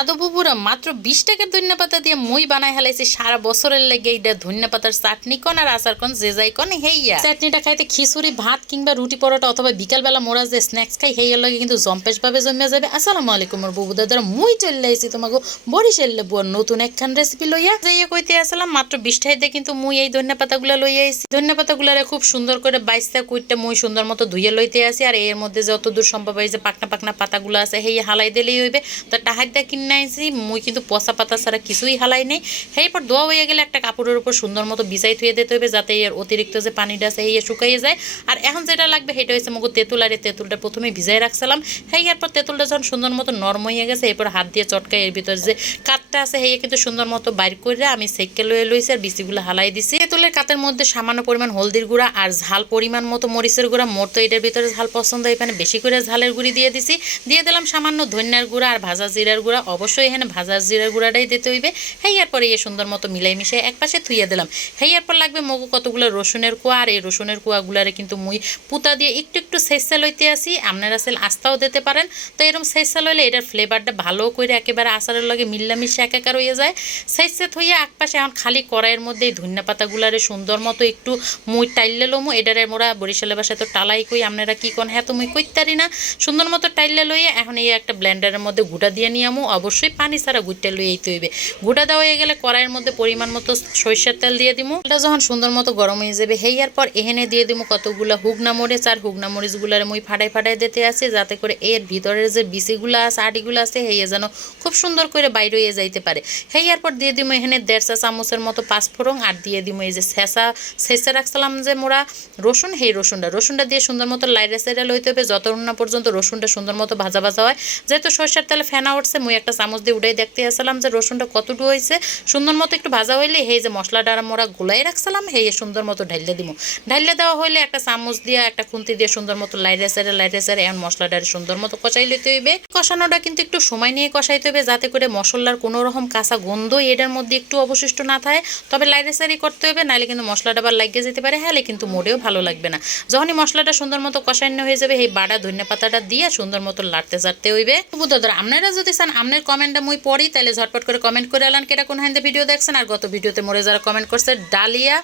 আদৌ বুবুরা মাত্র বিশ টাকার ধনিয়া পাতা দিয়ে মই বানাই হেলাইছি। সারা বছরের লেগে এইটা ধনিয়া পাতার চাটনি কন আর আচার কন, যে যাই কন হেইয়া চাটনিটা খাইতে খিচুড়ি, ভাত কিংবা রুটি পরোটা অথবা বিকালবেলা মোরা যে স্ন্যাক্স খাই হেইয়ার লগে কিন্তু জম্পেশ ভাবে জমিয়া যাবে। আসসালামু আলাইকুম বুবু দাদারা, মুই চলে আইছি তোমাকে বরিশালে বুয়ার নতুন একখান রেসিপি লইয়া। যাইয়া কইতে আসলাম, মাত্র বিশ টাইতে কিন্তু মুই এই ধনিয়া পাতাগুলা লইয়া আইছি। ধনিয়া পাতাগুলারে খুব সুন্দর করে বাইসটা কুইটটা মুই সুন্দর মতো ধুইয়া লইতে আসি আর এর মধ্যে যত দূর সম্ভব এই যে পাকনা পাকনা পাতাগুলো আছে, হেই হালাই দিলেই হইবে। তো টাহাইদা কিনে আইছি মুই কিন্তু পচা পাতা ছাড়া কিছুই হালাই নেই। এরপর দোয়া হয়ে গেলে একটা কাপড়ের উপর সুন্দর মতো বিছাই থুয়ে দিতে হইবে যাতে এর অতিরিক্ত যে পানিটা আছে এই শুকাইয়ে যায়। আর এখন যেটা লাগবে সেটা হচ্ছে মুগু তেঁতুল আর তেঁতুলটা প্রথমে ভিজাই রাখছিলাম। সেই এরপর তেঁতুলটা যখন সুন্দর মতো নরম হয়ে গেছে, এরপর হাত দিয়ে চটকাই এর ভিতর যে কাঠটা আছে সেই কিন্তু সুন্দর মতো বাইর করে আমি সেককে লয়ে লইছি আর বিচিগুলো হালাই দিছি। তেঁতুলের কাতের মধ্যে সামান্য পরিমাণ হলদির গুঁড়া আর ঝাল পরিমাণ মতো মরিচের গুঁড়া, মোর তো এটার ভিতরে ঝাল পছন্দ এখানে বেশি করে ঝালের গুঁড়ি দিয়ে দিছি। দিয়ে দিলাম সামান্য ধনিয়ার গুঁড়া আর ভাজা জিরার গুঁড়া অবশ্যই এখানে ভাজা জিরার গুঁড়াটাই দিতে হইবে। হেয়ার পরে এই সুন্দর মতো মিলাই মিশিয়ে এক পাশে থুইয়ে দিলাম। হেয়ার পর লাগবে মগু কতগুলো রসুনের কুয়া, আর এই রসুনের কুয়াগুলারে কিন্তু মুই পুতা দিয়ে একটু একটু সেসা লইতে আসি। আপনারা সেল আস্তাও দিতে পারেন। তো এরকম সেসা লইলে এটার ফ্লেভারটা ভালো করে একেবারে আচারের লগে মিল্লামিশে একাকার হয়ে যায়। সেসে থইয়া এক পাশে এখন খালি কড়াইয়ের মধ্যে এই ধনিয়া পাতাগুলারে সুন্দর মতো একটু মুই টাইলে লমু। এটারে মোরা বরিশালের বাসায় তো টালাই কই, আপনারা কি কোন? হ্যাঁ তো মুই কইতারি না। সুন্দর মতো টাইলে লইয়ে এখন এই একটা ব্লেন্ডারের মধ্যে গুঁটা দিয়ে নিয়ে অবশ্যই পানি ছাড়া গুটটা লইয়েই হইবে। গুঁটা দেওয়া হয়ে গেলে কড়াইয়ের মধ্যে পরিমাণ মতো সরিষার তেল দিয়ে দিমু। এটা যখন সুন্দর মতো গরম হয়ে যাবে হেয়ার পর এখানে দিয়ে দিমু কতগুলো হুগনা মরিচ আর হুগনা মরিচগুলারে মুই ফাটাই ফাটাই দিতে আসি যাতে করে এর ভিতরের যে বিচিগুলো আছে আটিগুলো আছে হেয়ে যেন খুব সুন্দর করে বাইরে হয়ে যাইতে পারে। হেয়ার পর দিয়ে দিমু এখানে দেড়শা চামচের মতো পাঁচফোড়ন আর দিয়ে দিমু এই যে শেষা ছেঁচে রাখছিলাম যে মোরা রসুন সেই রসুনটা। রসুনটা দিয়ে সুন্দর মতো লাইরে সাইডে লইতে হবে, যতক্ষণ না পর্যন্ত রসুনটা সুন্দর মতো ভাজা ভাজা হয়। যেহেতু সরষের তেলে ফেনা উঠছে, মুই একটা চামচ দিয়ে উঠাই দেখতে আসলাম যে রসুনটা কতটুকু হয়েছে। সুন্দর মতো একটু ভাজা হইলে সেই যে মশলাটা মোরা গোলাই রাখছিলাম সেই সুন্দর মতো ঢাইলে দিব ঢাইলে দেওয়া হইলে একটা চামচ দিয়ে একটা খুন্তি দিয়ে সুন্দর মতো লাইরে সাইডে লাইরে সাইডে এখন মশলাটা সুন্দর মতো কষাই লইতে হইবে। কষানোটা কিন্তু একটু সময় নিয়ে কষাইতে হবে যাতে করে মশলার কোনো রকম কাঁচা গন্ধ এটার মধ্যে একটু অবশিষ্ট না থাকে। তবে লাইরে সারি করতে হবে, নাহলে কিন্তু মশলাটা আবার লাগিয়ে যেতে পারে হ্যাঁ কিন্তু মোটেও ভালো লাগবে না। যখনই মশলাটা সুন্দর মতো কষান্য হয়ে যাবে, এই বাড়া ধনিয়া পাতাটা দিয়ে সুন্দর মতো লাড়তে চাড়তে হইবে বুদ্ধদর আপনারা যদি চান, আপনার কমেন্টটা মুই পড়ি তাহলে ঝটপট করে কমেন্ট করে এলান কেটা কোন হাইন্দে ভিডিও দেখছেন। আর গত ভিডিওতে মরে যারা কমেন্ট করছে, ডালিয়া,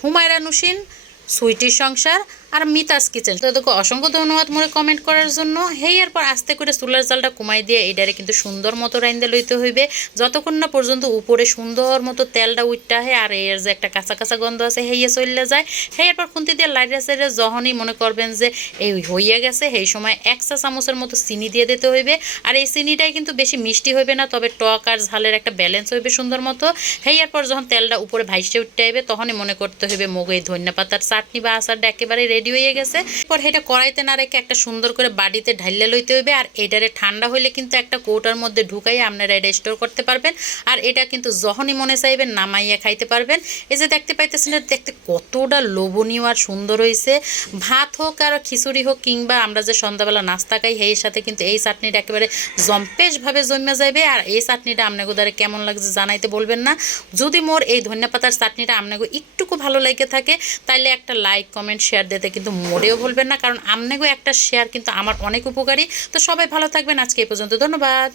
হুমায়রা নুসিন সুইটির সংসার আর মিতাস কিচেন। তো দেখো অসংখ্য ধন্যবাদ মনে কমেন্ট করার জন্য। হেয়ার পর আস্তে করে চুলার জালটা কমাই দিয়ে এটারে কিন্তু সুন্দর মতো রাইন্দে লইতে হইবে। যতক্ষণ না পর্যন্ত উপরে সুন্দর মতো তেলটা উঠটা হয় আর এর যে একটা কাঁচা কাঁচা গন্ধ আছে হেয়ে চললে যায়। হেয়ার পর খুন্তি দিয়ে লাইটে সাইডে যখনই মনে করবেন যে এই হইয়া গেছে। সেই সময় এক চা চামচের মতো চিনি দিয়ে দিতে হইবে। আর এই চিনিটাই কিন্তু বেশি মিষ্টি হইবে না, তবে টক আর ঝালের একটা ব্যালেন্স হইবে সুন্দর মতো। হেয়ার পর যখন তেলটা উপরে ভাইসে উঠতে হইবে, তখনই মনে করতে হইবে, মুগ ধনিয়া পাতার চাটনি বা আচারটা একেবারে রেডি হয়ে গেছে। পর এটা কড়াইতে না রেখে একটা সুন্দর করে বাড়িতে ঢাইলে লইতে হইবে, আর এটারে ঠান্ডা হইলে কিন্তু একটা কৌটার মধ্যে ঢুকাই আপনারা এটা স্টোর করতে পারবেন, আর এটা কিন্তু যখনই মনে চাইবেন নামাইয়া খাইতে পারবেন। এই যে দেখতে পাইতেছেন দেখতে কতটা লোভনীয় আর সুন্দর হয়েছে ভাত হোক আর খিচুড়ি হোক, কিংবা আমরা যে সন্ধ্যাবেলা নাস্তা খাই, সেই সাথে কিন্তু এই চাটনিটা একেবারে জম্পেশভাবে জমে যাবে আর এই চাটনিটা আপনাকে দ্বারা কেমন লাগছে জানাইতে বলবেন না। যদি মোর এই ধনিয়া পাতার চাটনিটা আপনাকে একটুকু ভালো লাগে থাকে, তাইলে একটা লাইক, কমেন্ট, শেয়ার দিতে কিন্তু মোটেও ভুলবেন না, কারণ আমনেগো একটা শেয়ার কিন্তু আমার অনেক উপকারী। তো সবাই ভালো থাকবেন, আজকে এই পর্যন্ত, ধন্যবাদ।